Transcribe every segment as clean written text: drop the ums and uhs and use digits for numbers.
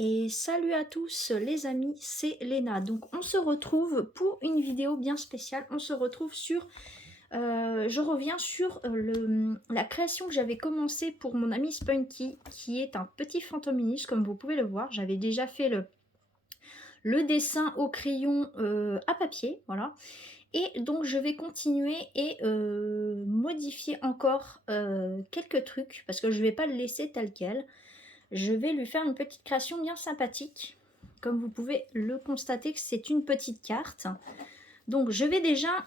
Et salut à tous les amis, c'est Léna. Donc on se retrouve pour une vidéo bien spéciale. On se retrouve sur... je reviens sur la création que j'avais commencé pour mon ami Spunky, qui est un petit fantôme comme vous pouvez le voir. J'avais déjà fait le dessin au crayon à papier, voilà. Et donc je vais continuer et modifier encore quelques trucs, parce que je ne vais pas le laisser tel quel. Je vais lui faire une petite création bien sympathique. Comme vous pouvez le constater, que c'est une petite carte. Donc je vais déjà,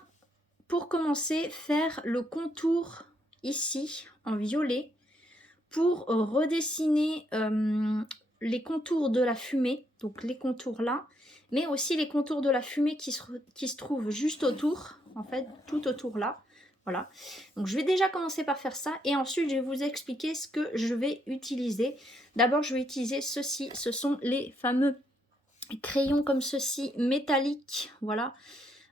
pour commencer, faire le contour ici en violet pour redessiner les contours de la fumée, donc les contours là, mais aussi les contours de la fumée qui se trouvent juste autour, en fait, tout autour là. Voilà, donc je vais déjà commencer par faire ça et ensuite je vais vous expliquer ce que je vais utiliser. D'abord je vais utiliser ceci, ce sont les fameux crayons comme ceci, métalliques, voilà.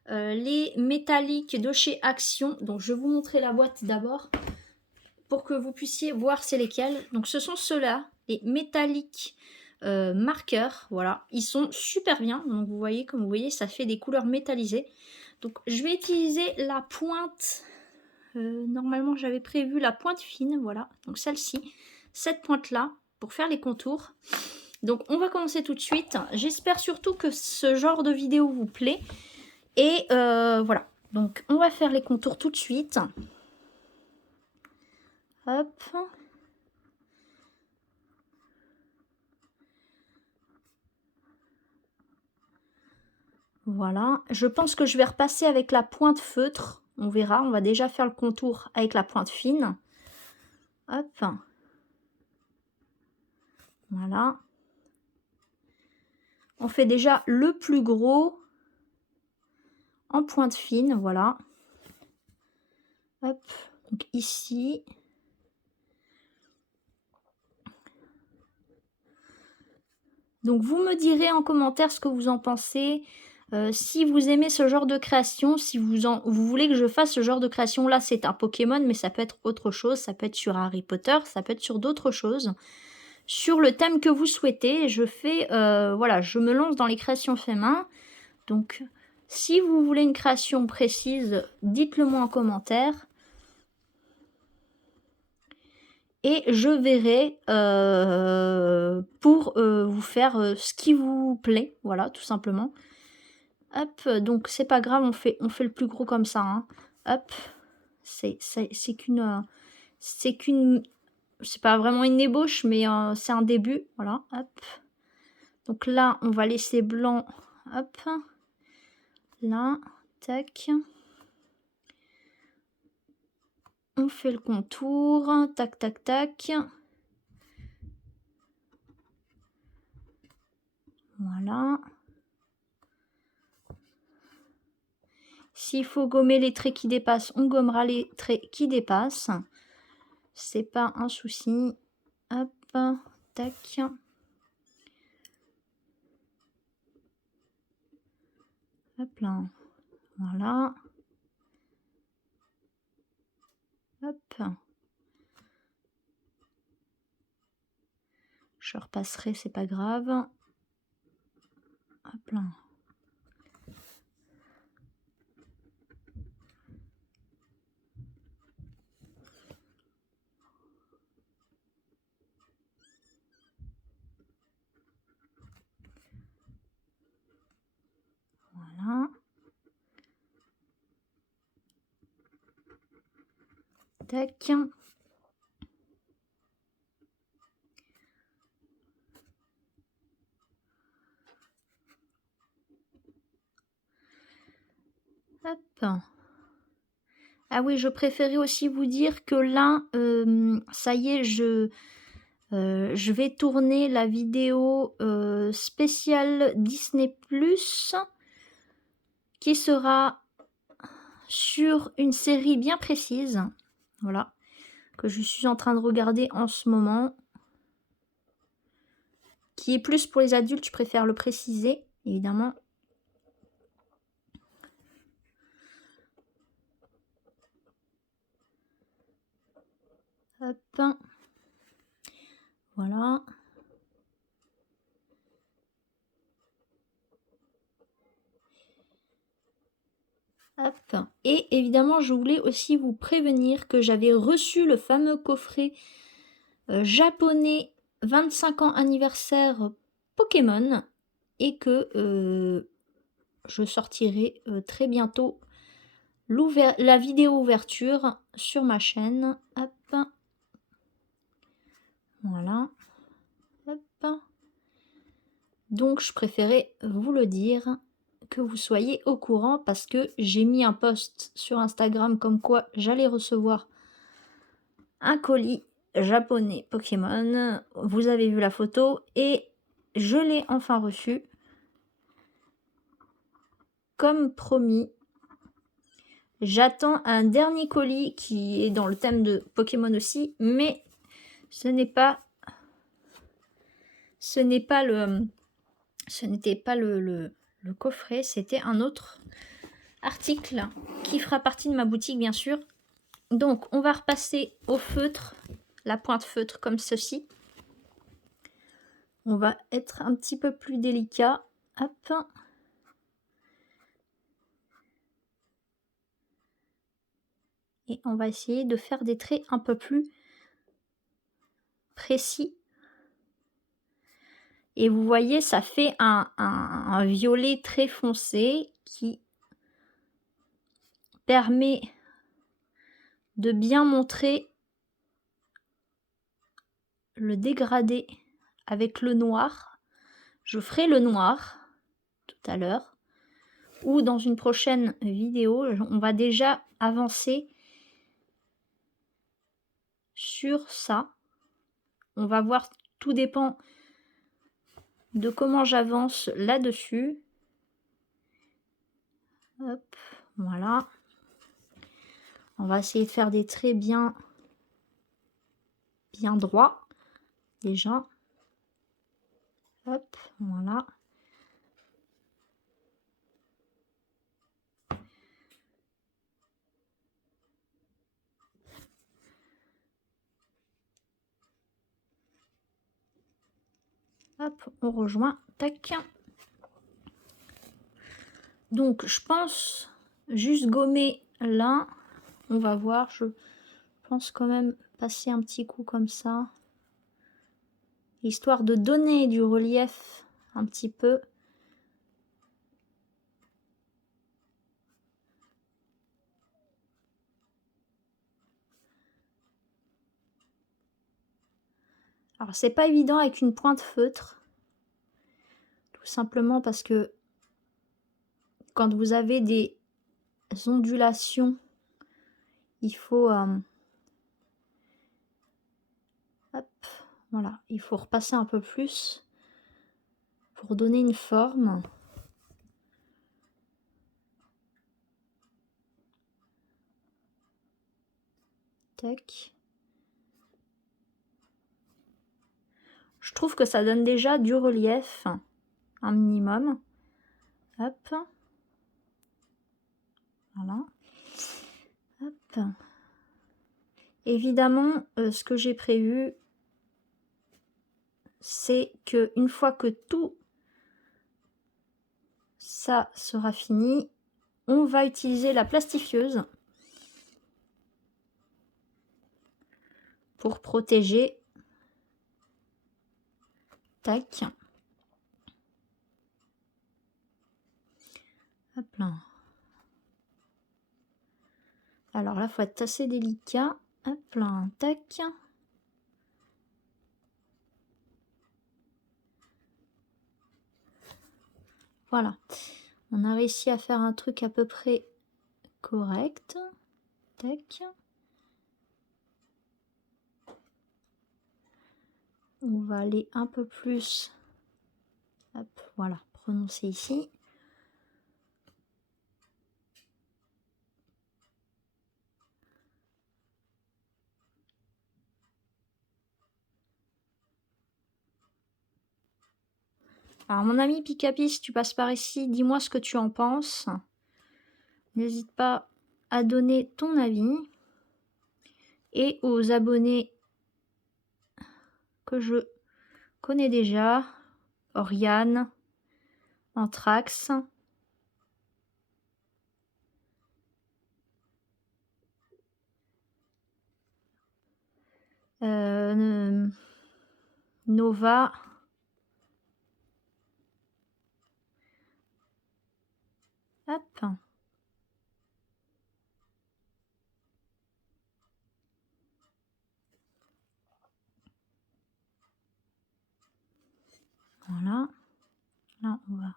Les métalliques de chez Action, donc je vais vous montrer la boîte d'abord pour que vous puissiez voir c'est lesquels. Donc ce sont ceux-là, les métalliques marqueurs, voilà. Ils sont super bien, donc vous voyez, comme vous voyez, ça fait des couleurs métallisées. Donc je vais utiliser la pointe... normalement j'avais prévu la pointe fine, voilà, donc celle-ci, cette pointe là pour faire les contours. Donc on va commencer tout de suite. J'espère surtout que ce genre de vidéo vous plaît et voilà, donc on va faire les contours tout de suite. Hop, voilà, je pense que je vais repasser avec la pointe feutre, on verra. On va déjà faire le contour avec la pointe fine. Hop, voilà, on fait déjà le plus gros en pointe fine, voilà. Hop, donc ici. Donc vous me direz en commentaire ce que vous en pensez. Si vous aimez ce genre de création, si vous voulez que je fasse ce genre de création, là c'est un Pokémon, mais ça peut être autre chose, ça peut être sur Harry Potter, ça peut être sur d'autres choses. Sur le thème que vous souhaitez, je fais, voilà, je me lance dans les créations fait main. Donc si vous voulez une création précise, dites-le moi en commentaire. Et je verrai pour vous faire ce qui vous plaît, voilà, tout simplement. Hop, donc c'est pas grave, on fait le plus gros comme ça, hein. Hop, c'est qu'une... c'est pas vraiment une ébauche, mais c'est un début, voilà, hop. Donc là, on va laisser blanc, hop, là, tac. On fait le contour, tac, tac, tac. Voilà. S'il faut gommer les traits qui dépassent, on gommera les traits qui dépassent. C'est pas un souci. Hop, tac. Hop là. Voilà. Hop. Je repasserai, c'est pas grave. Hop là. Voilà. Tac. Hop. Ah oui, je préférais aussi vous dire que là, ça y est, je vais tourner la vidéo spéciale Disney+, qui sera sur une série bien précise, voilà, que je suis en train de regarder en ce moment, qui est plus pour les adultes, je préfère le préciser, évidemment. Hop. Voilà. Hop. Et évidemment, je voulais aussi vous prévenir que j'avais reçu le fameux coffret japonais 25 ans anniversaire Pokémon et que je sortirai très bientôt la vidéo ouverture sur ma chaîne. Hop. Voilà. Hop. Donc je préférais vous le dire, que vous soyez au courant parce que j'ai mis un post sur Instagram comme quoi j'allais recevoir un colis japonais Pokémon. Vous avez vu la photo et je l'ai enfin reçu. Comme promis, j'attends un dernier colis qui est dans le thème de Pokémon aussi, mais ce n'était pas le coffret, c'était un autre article qui fera partie de ma boutique bien sûr. Donc on va repasser au feutre, la pointe feutre comme ceci. On va être un petit peu plus délicat. Hop. Et on va essayer de faire des traits un peu plus précis. Et vous voyez, ça fait un violet très foncé qui permet de bien montrer le dégradé avec le noir. Je ferai le noir tout à l'heure ou dans une prochaine vidéo. On va déjà avancer sur ça. On va voir, tout dépend de comment j'avance là-dessus. Hop, voilà. On va essayer de faire des traits bien droits déjà. Hop, voilà. Hop, on rejoint. Tac. Donc, je pense juste gommer là. On va voir. Je pense quand même passer un petit coup comme ça. Histoire de donner du relief un petit peu. Alors, c'est pas évident avec une pointe feutre. Tout simplement parce que quand vous avez des ondulations, il faut... hop, voilà. Il faut repasser un peu plus pour donner une forme. Tac. Je trouve que ça donne déjà du relief, un minimum. Hop. Voilà. Hop. Évidemment, ce que j'ai prévu, c'est que une fois que tout ça sera fini, on va utiliser la plastifieuse pour protéger. Tac. Hop là. Alors là, il faut être assez délicat. Hop là, tac. Voilà. On a réussi à faire un truc à peu près correct. Tac. On va aller un peu plus. Hop, voilà, prononcer ici. Alors mon ami Picapi, si tu passes par ici, dis-moi ce que tu en penses. N'hésite pas à donner ton avis. Et aux abonnés que je connais déjà, Oriane, Anthrax, Nova. Hop. Voilà. Là, on va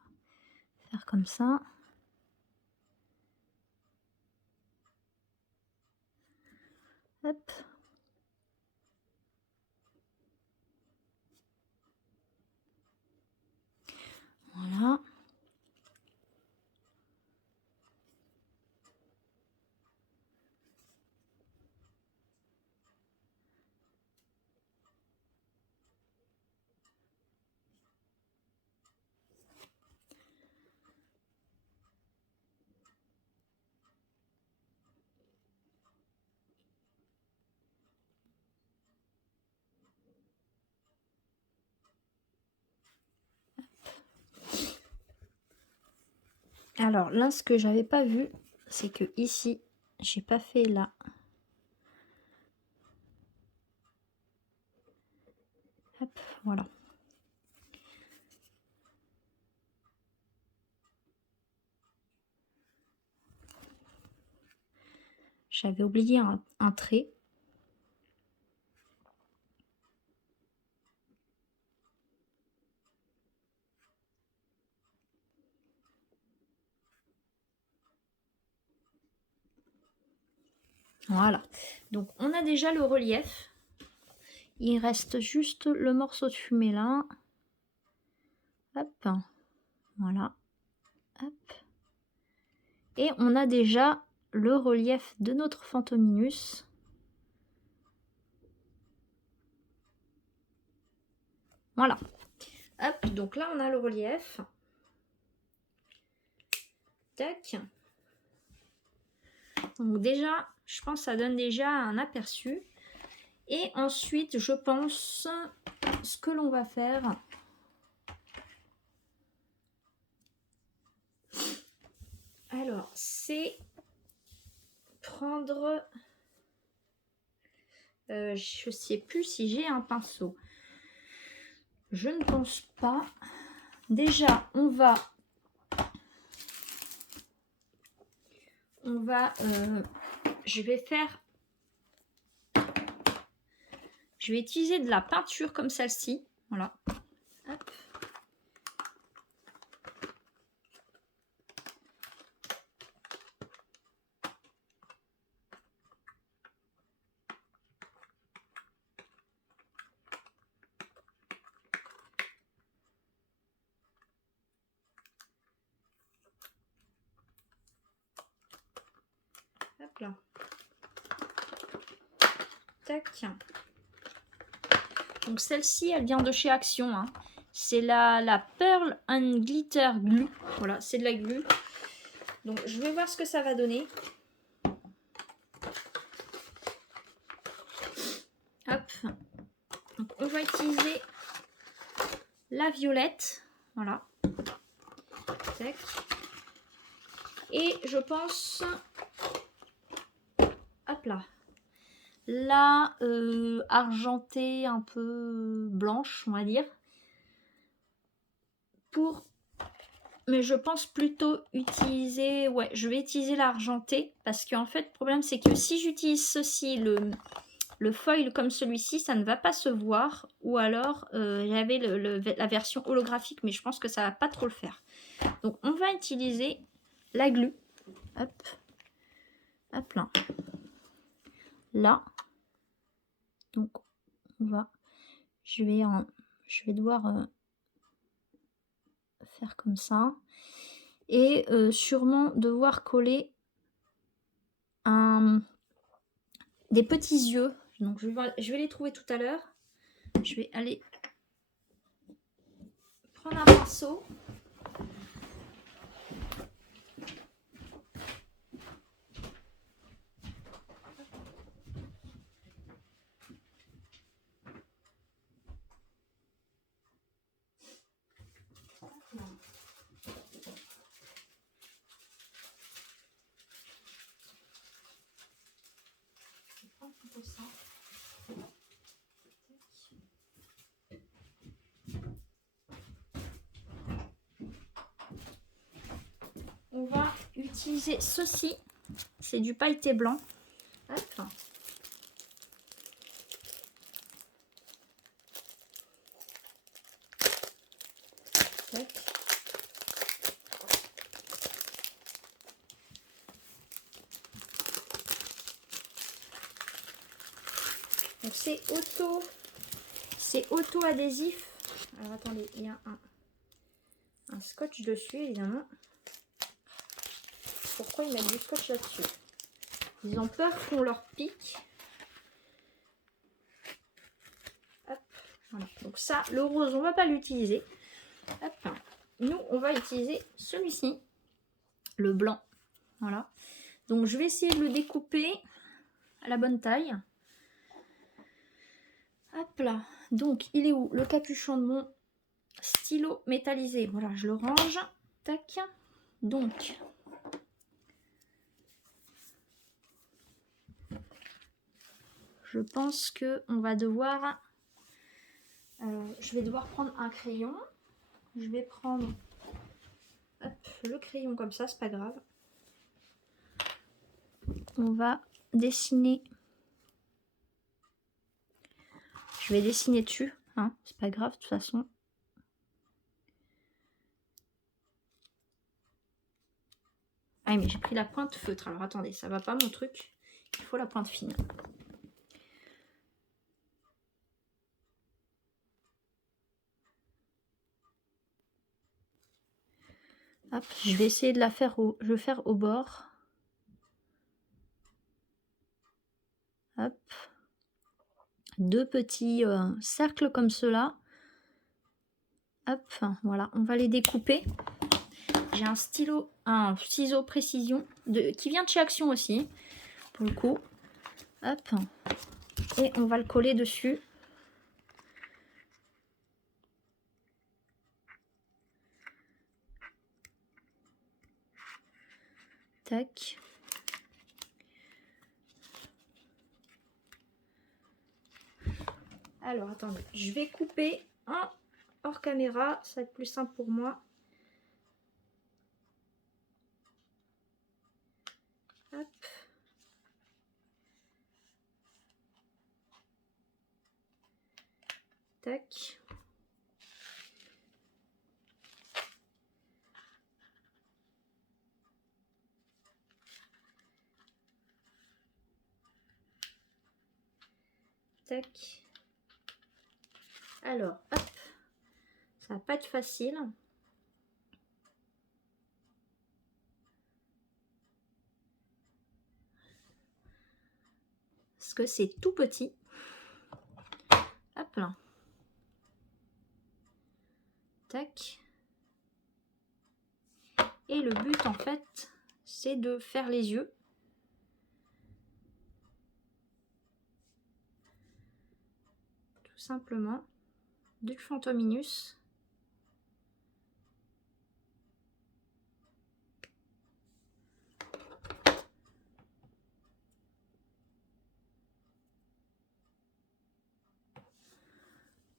faire comme ça. Hop. Voilà. Alors là, ce que j'avais pas vu, c'est que ici, j'ai pas fait là. Hop, voilà. J'avais oublié un trait. Voilà. Donc on a déjà le relief. Il reste juste le morceau de fumée là. Hop. Voilà. Hop. Et on a déjà le relief de notre Phantominus. Voilà. Hop, donc là on a le relief. Tac. Donc déjà, je pense que ça donne déjà un aperçu. Et ensuite, je pense, ce que l'on va faire, alors, c'est prendre, je ne sais plus si j'ai un pinceau. Je ne pense pas. Déjà, on va je vais utiliser de la peinture comme celle-ci. Voilà. Hop. Hop là. Tac. Donc celle-ci, elle vient de chez Action. Hein. C'est la Pearl and Glitter Glue. Voilà, c'est de la glue. Donc je vais voir ce que ça va donner. Hop. Donc on va utiliser la violette. Voilà. Tac. Et je pense... Hop là. La argentée un peu blanche, on va dire. Mais je pense plutôt utiliser... Ouais, je vais utiliser l'argenté. Parce qu'en fait, le problème, c'est que si j'utilise ceci, le foil comme celui-ci, ça ne va pas se voir. Ou alors, j'avais la version holographique, mais je pense que ça va pas trop le faire. Donc, on va utiliser la glue. Hop. Hop là. Là. Donc, je vais devoir faire comme ça. Et sûrement devoir coller des petits yeux. Donc, je vais les trouver tout à l'heure. Je vais aller prendre un pinceau. Ça. on va utiliser ceci. C'est du pailleté blanc. Hop. Donc c'est auto-adhésif. Alors attendez, il y a un scotch dessus évidemment. Pourquoi ils mettent du scotch là-dessus? Ils ont peur qu'on leur pique. Hop, voilà. Donc ça, le rose, on va pas l'utiliser. Hop. Nous, on va utiliser celui-ci, le blanc. Voilà. Donc je vais essayer de le découper à la bonne taille. Hop là. Donc il est où le capuchon de mon stylo métallisé? Voilà, je le range. Tac. Donc je pense que on va devoir... je vais devoir prendre un crayon. Je vais prendre le crayon comme ça, c'est pas grave. On va dessiner. Je vais dessiner dessus, hein, c'est pas grave de toute façon. Ah mais j'ai pris la pointe feutre, alors attendez, ça va pas mon truc. Il faut la pointe fine. Hop, je vais essayer de la faire je vais faire au bord. Hop. Deux petits cercles comme cela. Hop, voilà, on va les découper. J'ai un stylo, un ciseau précision qui vient de chez Action aussi, pour le coup. Hop, et on va le coller dessus. Tac. Alors, attendez, je vais couper en hors caméra, ça va être plus simple pour moi. Hop. Tac. Tac. Alors, hop. Ça va pas être facile. Parce que c'est tout petit. Hop là. Tac. Et le but en fait, c'est de faire les yeux. Tout simplement. Du Fantominus.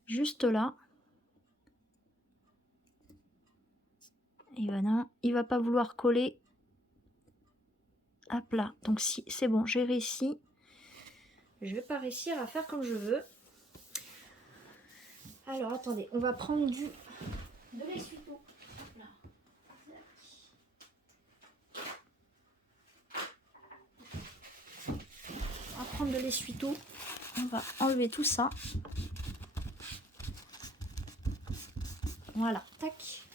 Juste là. Et voilà, il va pas vouloir coller. Hop là. Donc si c'est bon, j'ai réussi. Je vais pas réussir à faire comme je veux. Alors attendez, on va prendre de l'essuie-tout. On va prendre de l'essuie-tout. On va enlever tout ça. Voilà, tac.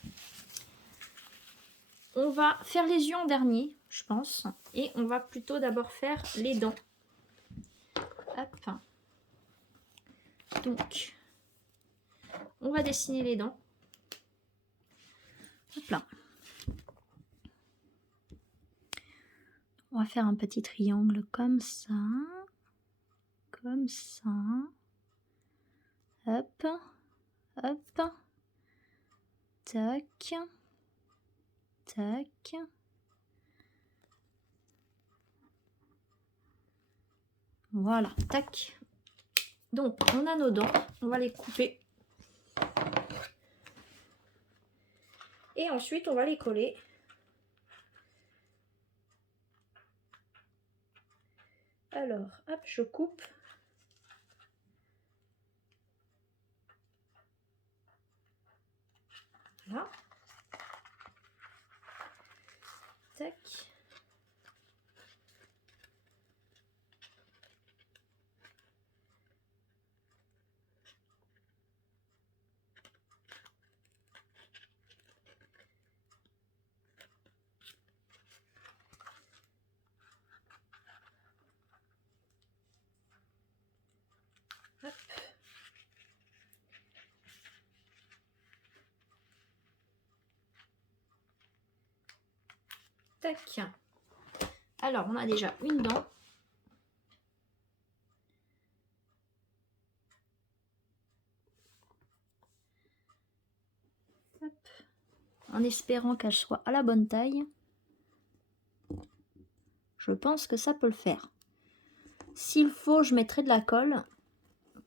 On va faire les yeux en dernier, je pense. Et on va plutôt d'abord faire les dents. Hop. Donc, on va dessiner les dents. Hop là. On va faire un petit triangle comme ça. Comme ça. Hop. Hop. Tac. Tac. Voilà, tac. Donc, on a nos dents. On va les couper. Et ensuite, on va les coller. Alors, hop, je coupe. Voilà. Tac. Hop. Tac. Alors, on a déjà une dent. Hop. En espérant qu'elle soit à la bonne taille. Je pense que ça peut le faire. S'il faut, je mettrai de la colle.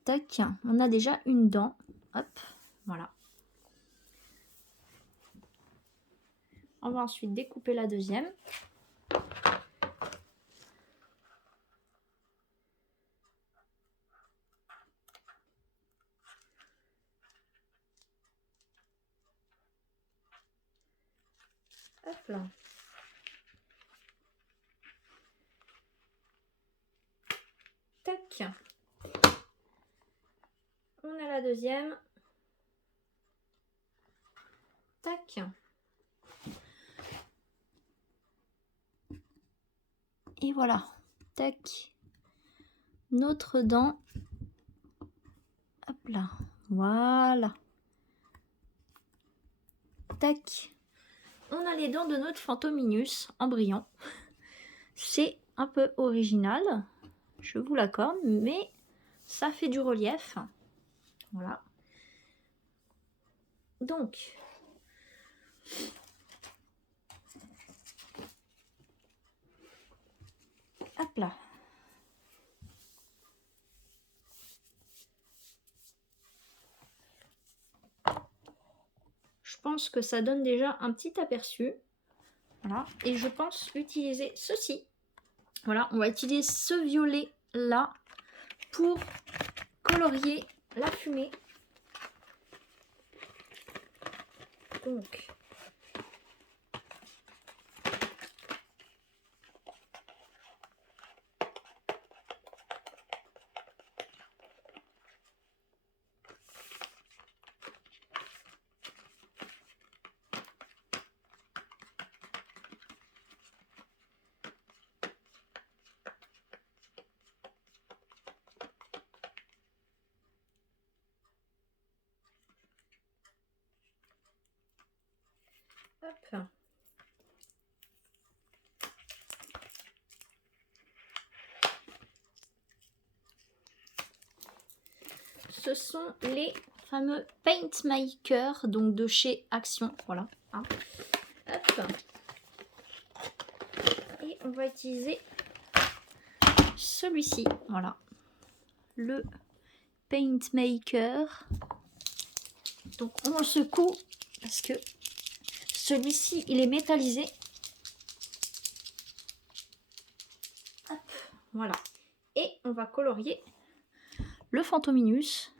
Tac, on a déjà une dent. Hop, voilà. On va ensuite découper la deuxième. Hop là. Tac. On a la deuxième. Tac. Et voilà. Tac. Notre dent. Hop là. Voilà. Tac. On a les dents de notre Phantominus en brillant. C'est un peu original, je vous l'accorde, mais ça fait du relief. Voilà. Donc, hop là. Je pense que ça donne déjà un petit aperçu. Voilà. Et je pense utiliser ceci. Voilà, on va utiliser ce violet là pour colorier la fumée. Donc, hop. Ce sont les fameux Paint Maker, donc de chez Action. Voilà. Hein. Hop. Et on va utiliser celui-ci. Voilà. Le Paint Maker. Donc on le secoue parce que celui-ci il est métallisé. Hop, voilà. Et on va colorier le Phantominus.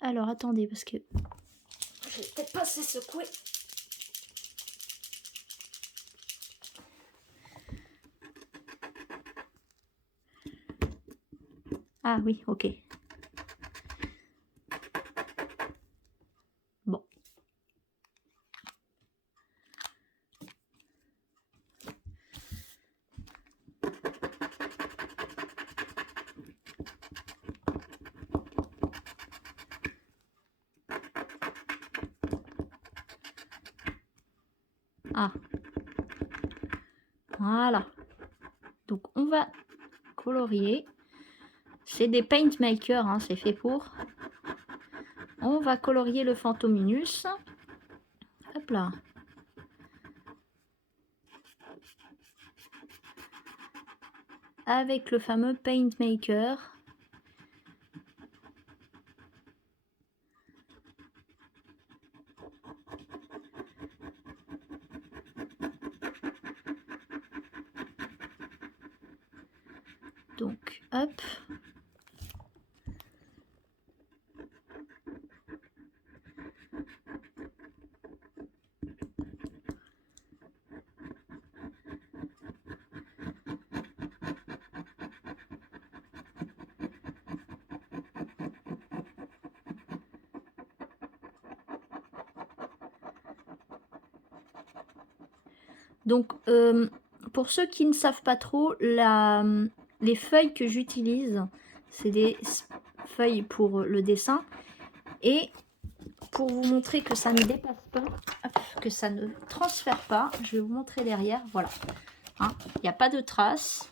Alors attendez parce que je vais peut-être pas assez secouer. Ah oui, ok. Bon. Ah. Voilà. Donc on va colorier. C'est des Paint Maker, hein, c'est fait pour. On va colorier le Phantominus. Hop là. Avec le fameux Paint Maker. Hop. Donc, pour ceux qui ne savent pas trop, les feuilles que j'utilise, c'est des feuilles pour le dessin. Et pour vous montrer que ça ne dépasse pas, hop, que ça ne transfère pas, je vais vous montrer derrière. Voilà. Hein, il n'y a pas de traces.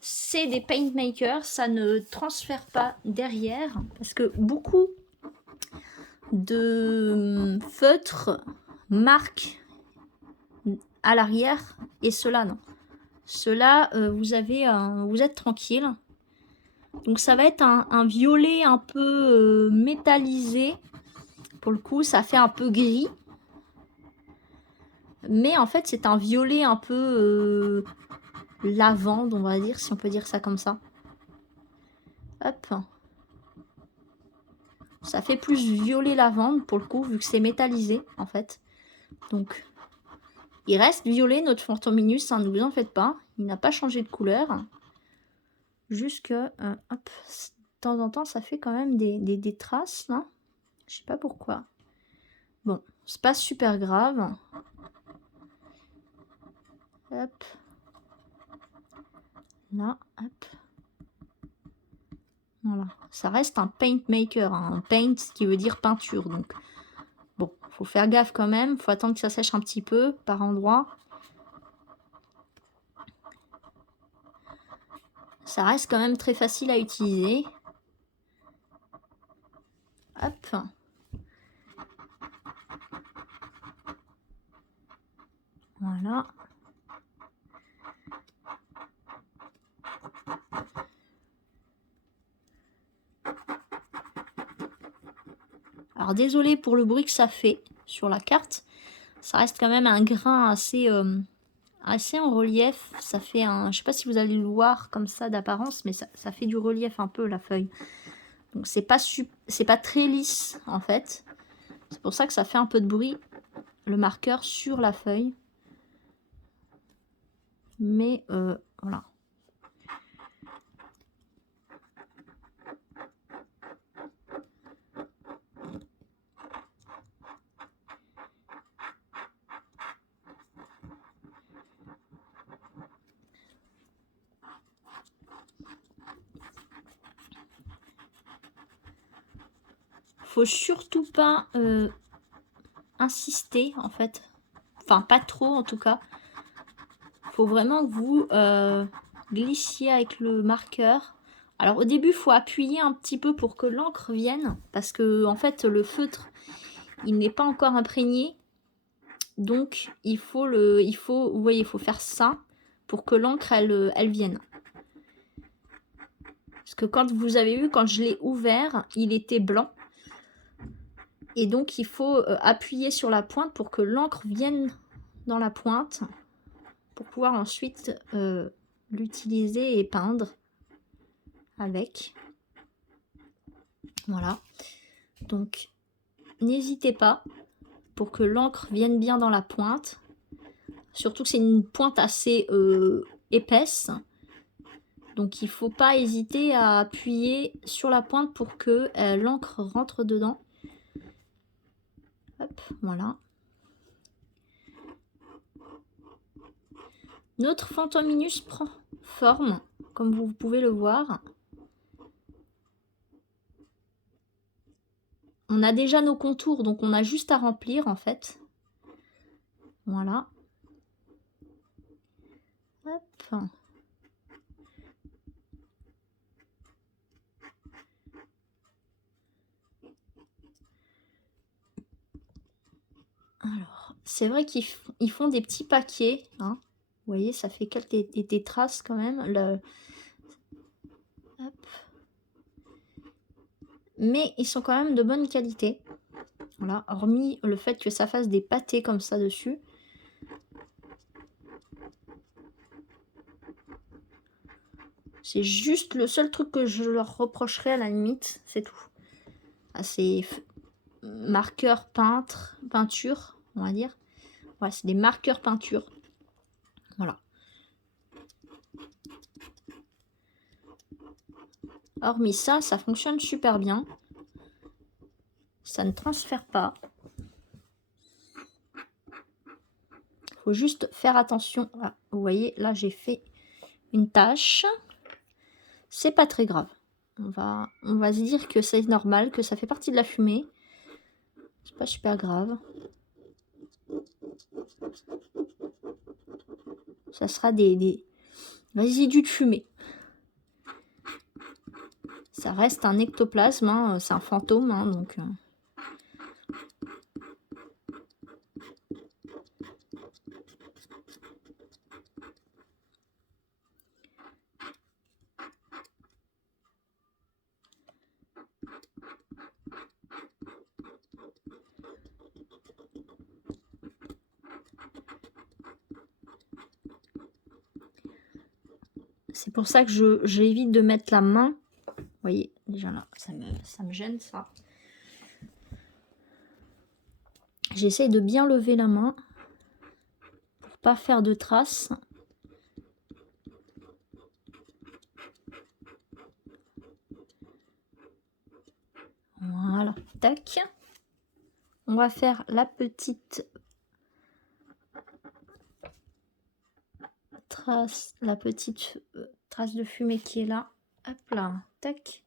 C'est des paint makers, ça ne transfère pas derrière. Parce que beaucoup de feutres marquent à l'arrière et ceux-là non. Ceux-là, vous êtes tranquille. Donc ça va être un violet un peu métallisé. Pour le coup, ça fait un peu gris. Mais en fait, c'est un violet un peu lavande, on va dire, si on peut dire ça comme ça. Hop. Ça fait plus violet lavande pour le coup, vu que c'est métallisé, en fait. Donc, il reste violet, notre Fantominus, hein, ne vous en faites pas. Il n'a pas changé de couleur. Juste que, hop, de temps en temps, ça fait quand même des traces, là. Je sais pas pourquoi. Bon, c'est pas super grave. Hop. Là, hop. Voilà. Ça reste un paint maker, hein. Un paint qui veut dire peinture. Donc, bon, faut faire gaffe quand même. Faut attendre que ça sèche un petit peu par endroit. Ça reste quand même très facile à utiliser. Hop. Voilà. Alors désolé pour le bruit que ça fait sur la carte. Ça reste quand même un grain assez en relief. Ça fait un... Je sais pas si vous allez le voir comme ça d'apparence, mais ça fait du relief un peu la feuille. Donc c'est pas très lisse en fait. C'est pour ça que ça fait un peu de bruit, le marqueur sur la feuille. Mais voilà. Faut surtout pas insister en fait. Enfin pas trop en tout cas. Faut vraiment que vous glissiez avec le marqueur. Alors au début, il faut appuyer un petit peu pour que l'encre vienne. Parce que en fait, le feutre, il n'est pas encore imprégné. Donc il faut, vous voyez, il faut faire ça pour que l'encre, elle vienne. Parce que quand vous avez vu, quand je l'ai ouvert, il était blanc. Et donc il faut appuyer sur la pointe pour que l'encre vienne dans la pointe. Pour pouvoir ensuite l'utiliser et peindre avec. Voilà. Donc n'hésitez pas pour que l'encre vienne bien dans la pointe. Surtout que c'est une pointe assez épaisse. Donc il ne faut pas hésiter à appuyer sur la pointe pour que l'encre rentre dedans. Hop, voilà. Notre Fantominus prend forme, comme vous pouvez le voir. On a déjà nos contours, donc on a juste à remplir en fait. Voilà. Hop. Alors, c'est vrai qu'ils font des petits paquets. Hein. Vous voyez, ça fait des traces quand même. Hop. Mais ils sont quand même de bonne qualité. Voilà, hormis le fait que ça fasse des pâtés comme ça dessus. C'est juste le seul truc que je leur reprocherais à la limite, c'est tout. Ah, c'est marqueurs peinture, on va dire. Ouais, c'est des marqueurs peinture. Voilà. Hormis ça, ça fonctionne super bien. Ça ne transfère pas. Il faut juste faire attention. Ah, vous voyez, là, j'ai fait une tache. C'est pas très grave. On va se dire que c'est normal, que ça fait partie de la fumée. C'est pas super grave. Ça sera des résidus de fumée. Ça reste un ectoplasme, hein, c'est un fantôme, hein, donc... C'est pour ça que j'évite de mettre la main. Vous voyez, déjà là, ça me gêne ça. J'essaye de bien lever la main pour pas faire de traces. Voilà, tac. On va faire la petite trace, trace de fumée qui est là. Hop là, tac.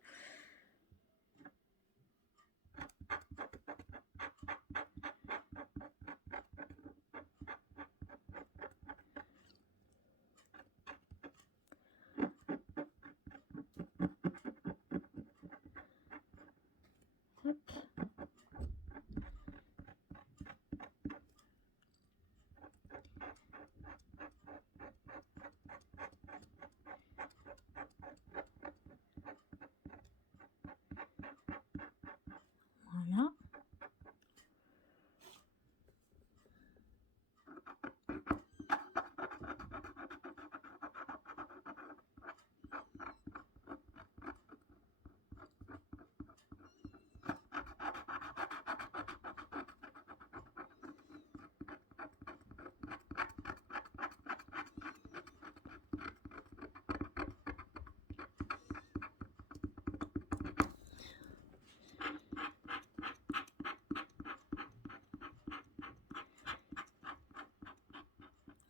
Hop. Voilà.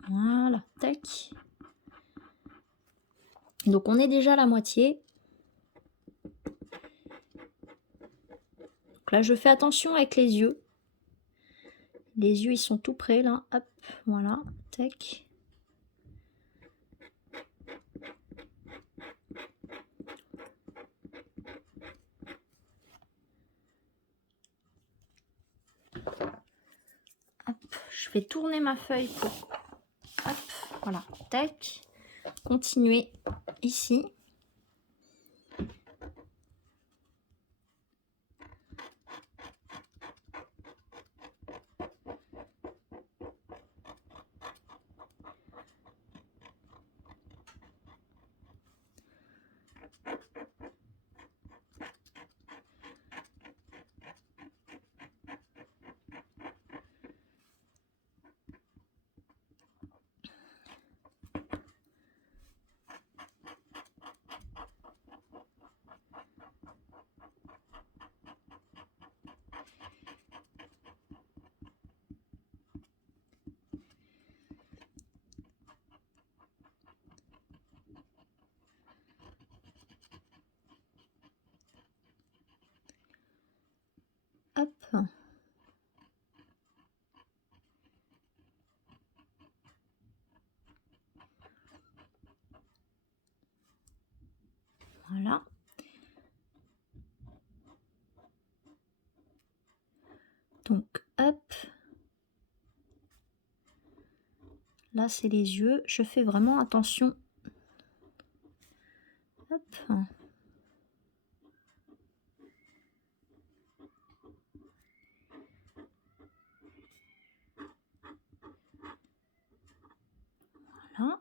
Voilà, tac. Donc on est déjà à la moitié. Donc là, je fais attention avec les yeux. Les yeux, ils sont tout près là. Hop, voilà, tac. Hop, je fais tourner ma feuille pour... Hop, voilà, tac. Continuer ici. Hop. Voilà. Donc, hop. Là, c'est les yeux. Je fais vraiment attention. Hop. Voilà.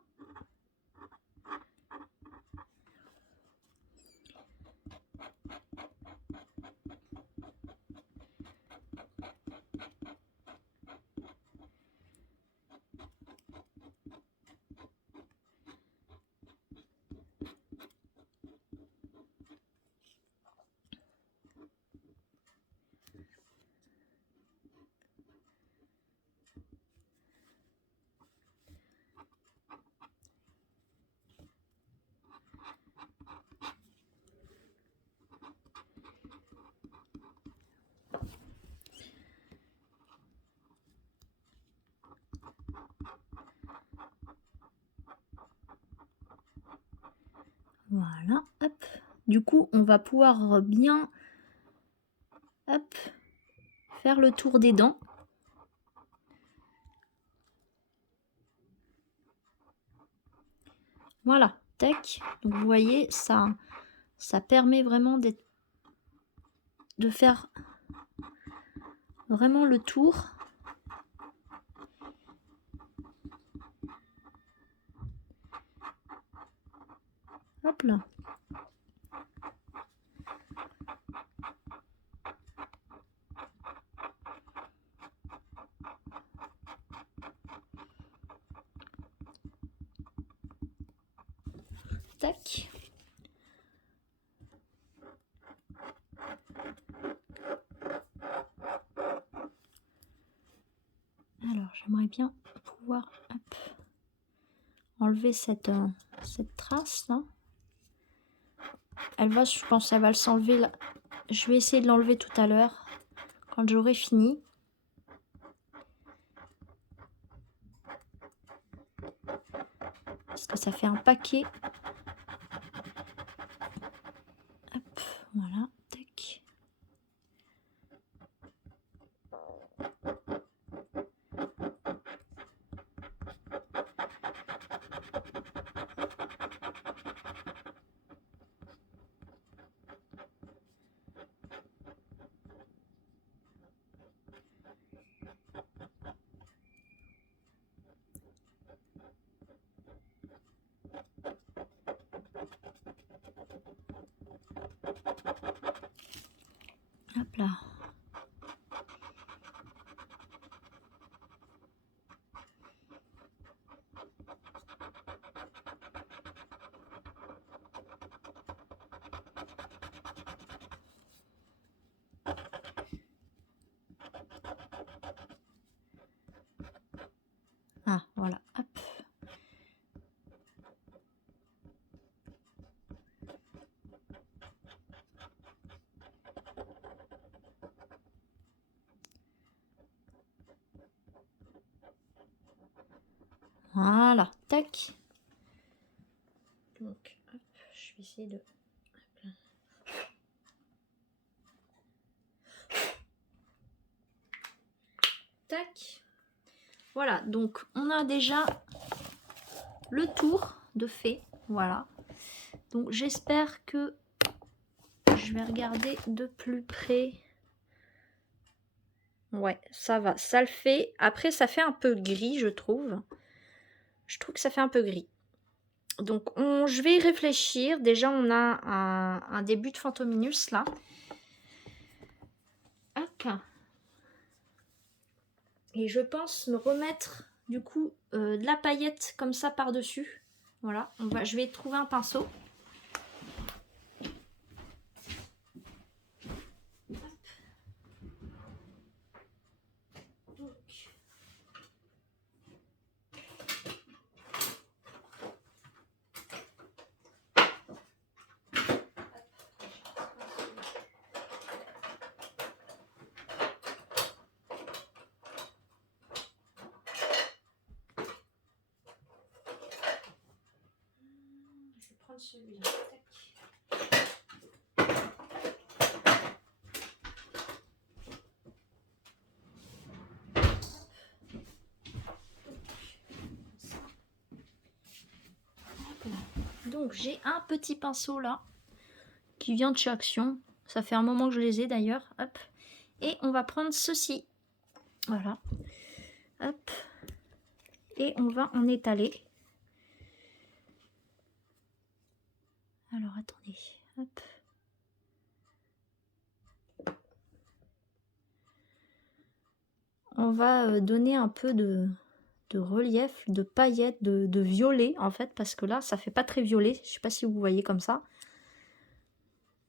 Du coup, on va pouvoir bien hop, faire le tour des dents. Voilà, tac. Donc vous voyez, ça permet vraiment de faire vraiment le tour. Hop là. Tac. Alors, j'aimerais bien pouvoir hop, enlever cette trace là. Elle va, je pense, elle va s'enlever là. Je vais essayer de l'enlever tout à l'heure quand j'aurai fini. Parce que ça fait un paquet. Hop, voilà, tac. Hop là. Ah, voilà, hop. Voilà, tac. Donc, hop, je vais essayer de... Tac. Voilà, donc on a déjà le tour de fait. Voilà. Donc j'espère que je vais regarder de plus près. Ouais, ça va, ça le fait. Après, ça fait un peu gris, je trouve. Je trouve que ça fait un peu gris. Donc, je vais y réfléchir. Déjà, on a un début de Fantominus, là. Hop. Et je pense me remettre, du coup, de la paillette comme ça par-dessus. Voilà, je vais trouver un pinceau. Celui-là. Donc j'ai un petit pinceau là qui vient de chez Action. Ça fait un moment que je les ai d'ailleurs. Hop. Et on va prendre ceci. Voilà. Hop. Et on va en étaler. Alors attendez. Hop. On va donner un peu de relief, de paillettes, de violet en fait, parce que là ça fait pas très violet. Je sais pas si vous voyez comme ça.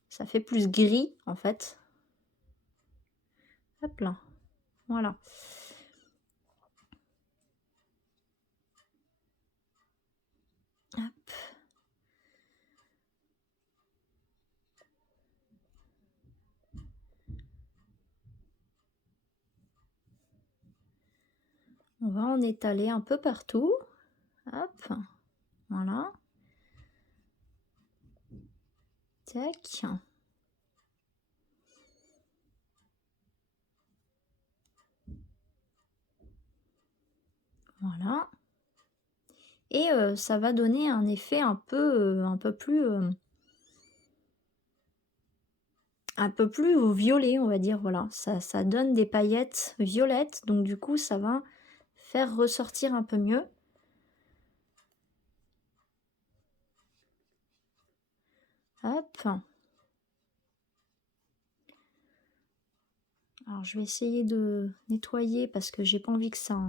Ça fait plus gris en fait. Hop là. Voilà. Hop. On va en étaler un peu partout. Hop. Voilà. Tac. Voilà. Et ça va donner un effet un peu plus, un peu plus violet, on va dire, voilà. Ça donne des paillettes violettes, donc du coup, ça va faire ressortir un peu mieux. Hop. Alors, je vais essayer de nettoyer parce que j'ai pas envie que ça...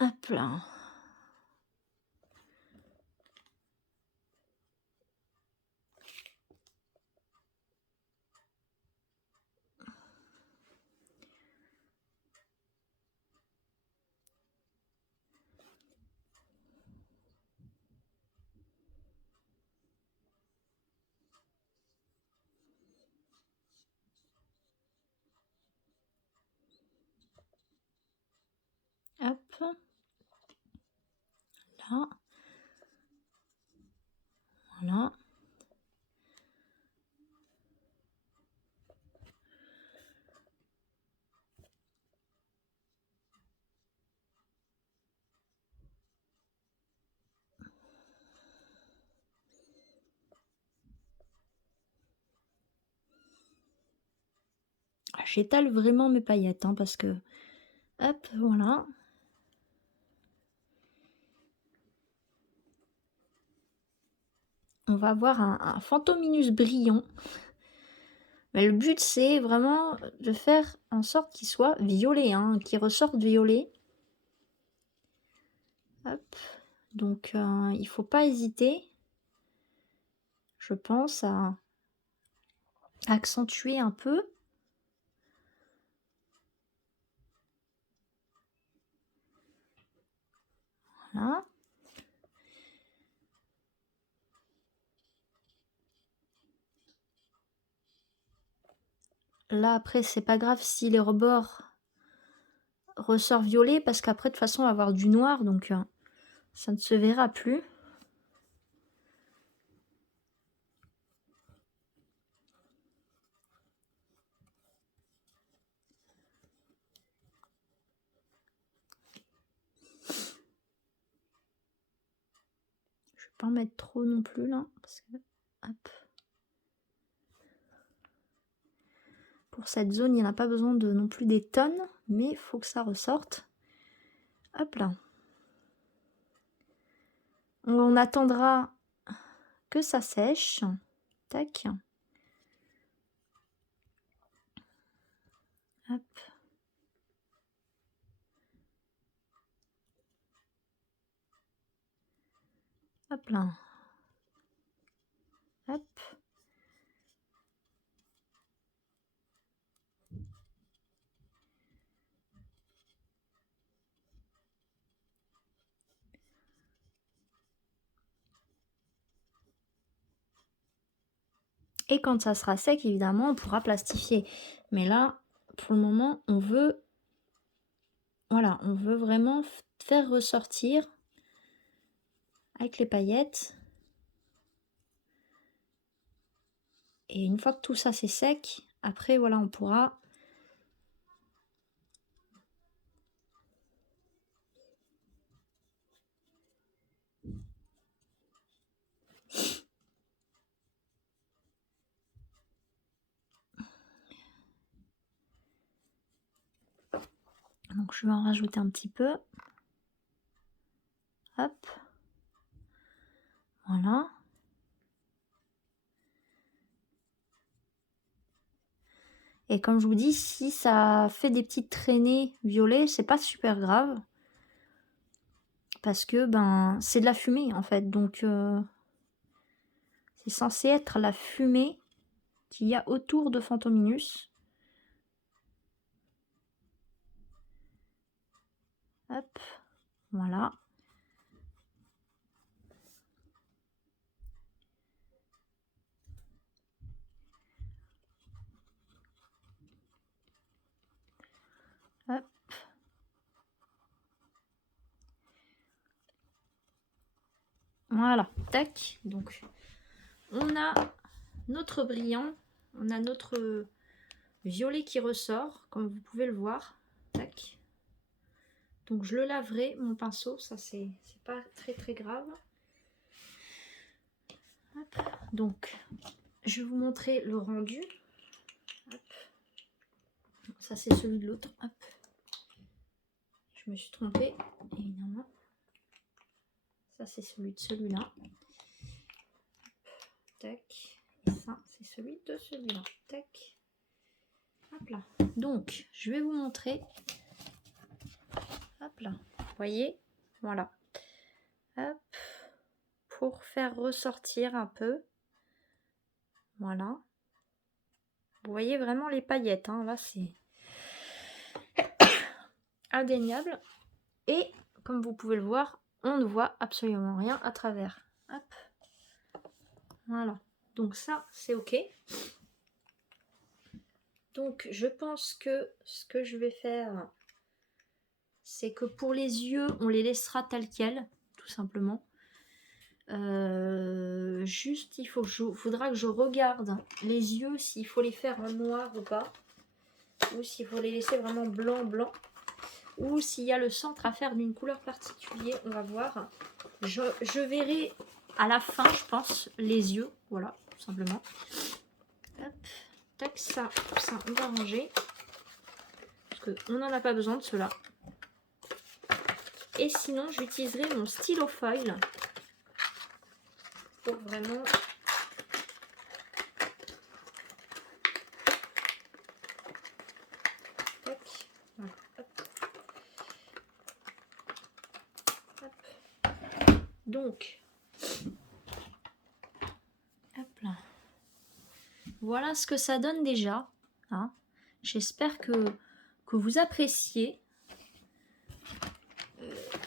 Hop là. Hop. Là. Voilà. J'étale vraiment mes paillettes, hein, parce que... Hop, voilà. On va avoir un Phantominus brillant. Mais le but, c'est vraiment de faire en sorte qu'il soit violet, hein, qu'il ressorte violet. Hop. Donc, il ne faut pas hésiter, je pense, à accentuer un peu. Voilà. Là, après, c'est pas grave si les rebords ressortent violet, parce qu'après, de toute façon, on va avoir du noir, donc ça ne se verra plus. Je vais pas en mettre trop non plus, là, parce que... Hop. Pour cette zone, il n'y en a pas besoin de non plus des tonnes, mais il faut que ça ressorte. Hop là. On attendra que ça sèche. Tac. Hop. Hop là. Hop. Et quand ça sera sec, évidemment, on pourra plastifier. Mais là, pour le moment, on veut... Voilà, on veut vraiment faire ressortir avec les paillettes. Et une fois que tout ça c'est sec, après, voilà, on pourra... Donc, je vais en rajouter un petit peu. Hop. Voilà. Et comme je vous dis, si ça fait des petites traînées violettes, c'est pas super grave. Parce que ben c'est de la fumée en fait. Donc c'est censé être la fumée qu'il y a autour de Phantominus. Hop, voilà. Hop. Voilà, tac. Donc, on a notre brillant, on a notre violet qui ressort, comme vous pouvez le voir. Tac. Donc, je le laverai, mon pinceau, ça c'est pas très très grave. Hop. Donc, je vais vous montrer le rendu. Hop. Ça c'est celui de l'autre. Hop. Je me suis trompée, évidemment. Ça c'est celui de celui-là. Tac. Et ça c'est celui de celui-là. Tac. Hop là. Donc, je vais vous montrer. Hop là. Vous voyez? Voilà. Hop. Pour faire ressortir un peu. Voilà. Vous voyez vraiment les paillettes. Hein. Là, c'est indéniable. Et comme vous pouvez le voir, on ne voit absolument rien à travers. Hop. Voilà. Donc ça, c'est OK. Donc, je pense que ce que je vais faire, c'est que pour les yeux, on les laissera tels quels, tout simplement. Juste, faudra que je regarde les yeux, s'il faut les faire en noir ou pas. Ou s'il faut les laisser vraiment blanc. Ou s'il y a le centre à faire d'une couleur particulière, on va voir. Je verrai à la fin, je pense, les yeux. Voilà, tout simplement. Hop. Tac, ça, on va ranger. Parce qu'on n'en a pas besoin de cela. Et sinon, j'utiliserai mon stylo foil pour vraiment tac, voilà, hop. Hop. Donc hop là, voilà ce que ça donne déjà, hein. J'espère que vous appréciez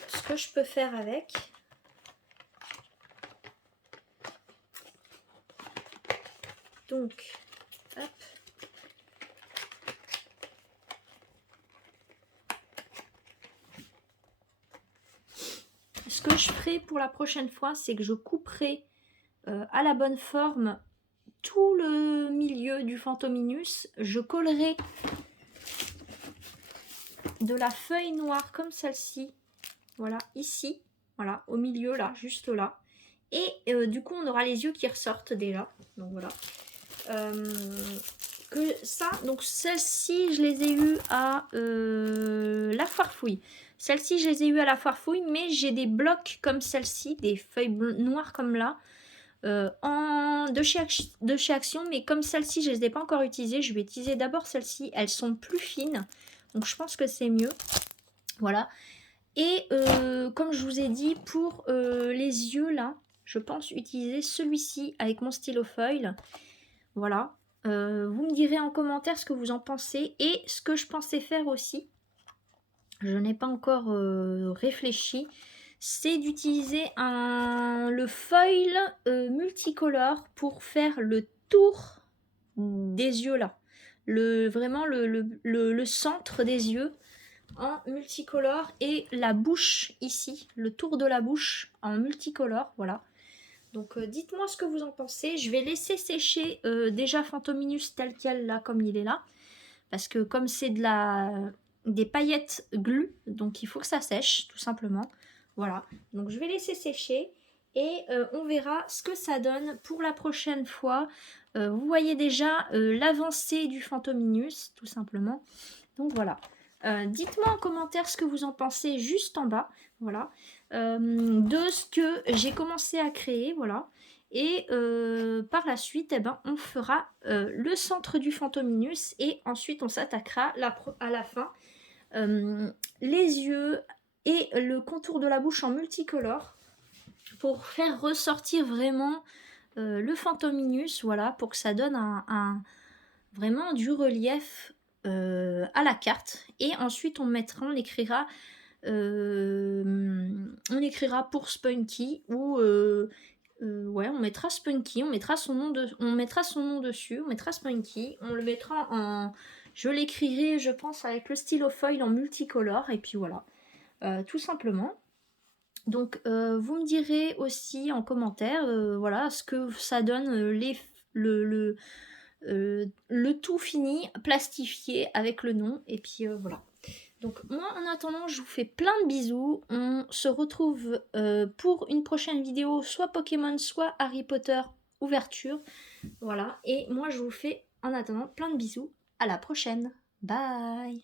ce que je peux faire avec. Donc, hop. Ce que je ferai pour la prochaine fois, c'est que je couperai à la bonne forme tout le milieu du Phantominus. Je collerai de la feuille noire comme celle-ci. Voilà, ici. Voilà, au milieu, là, juste là. Et du coup, on aura les yeux qui ressortent déjà. Donc voilà. Que ça, donc celles-ci, je les ai eues à la foire fouille. Celles-ci, je les ai eues à la foire fouille, mais j'ai des blocs comme celle-ci, des feuilles noires comme là, de chez Action, mais comme celle-ci, je ne les ai pas encore utilisées. Je vais utiliser d'abord celles-ci, elles sont plus fines, donc je pense que c'est mieux. Voilà. Et comme je vous ai dit, pour les yeux là, je pense utiliser celui-ci avec mon stylo foil. Voilà. Vous me direz en commentaire ce que vous en pensez et ce que je pensais faire aussi. Je n'ai pas encore réfléchi. C'est d'utiliser le foil multicolore pour faire le tour des yeux là. Vraiment le centre des yeux en multicolore et la bouche ici, le tour de la bouche en multicolore, voilà. Donc dites-moi ce que vous en pensez. Je vais laisser sécher déjà Phantominus tel quel là, comme il est là. Parce que comme c'est des paillettes glu, donc il faut que ça sèche, tout simplement. Voilà, donc je vais laisser sécher et on verra ce que ça donne pour la prochaine fois. Vous voyez déjà l'avancée du Phantominus, tout simplement. Donc voilà. Dites-moi en commentaire ce que vous en pensez juste en bas, voilà, de ce que j'ai commencé à créer, voilà. Et par la suite, eh ben, on fera le centre du Phantominus et ensuite on s'attaquera à la fin les yeux et le contour de la bouche en multicolore pour faire ressortir vraiment le Phantominus, voilà, pour que ça donne vraiment du relief à la carte. Et ensuite on écrira pour Spunky ou ouais, on mettra Spunky, on mettra son nom dessus, on mettra Spunky, on le mettra je l'écrirai je pense avec le stylo foil en multicolore et puis voilà, tout simplement. Donc vous me direz aussi en commentaire, voilà, ce que ça donne, le tout fini, plastifié avec le nom et puis voilà. Donc moi en attendant je vous fais plein de bisous, on se retrouve pour une prochaine vidéo, soit Pokémon, soit Harry Potter ouverture, voilà, et moi je vous fais en attendant plein de bisous, à la prochaine, bye.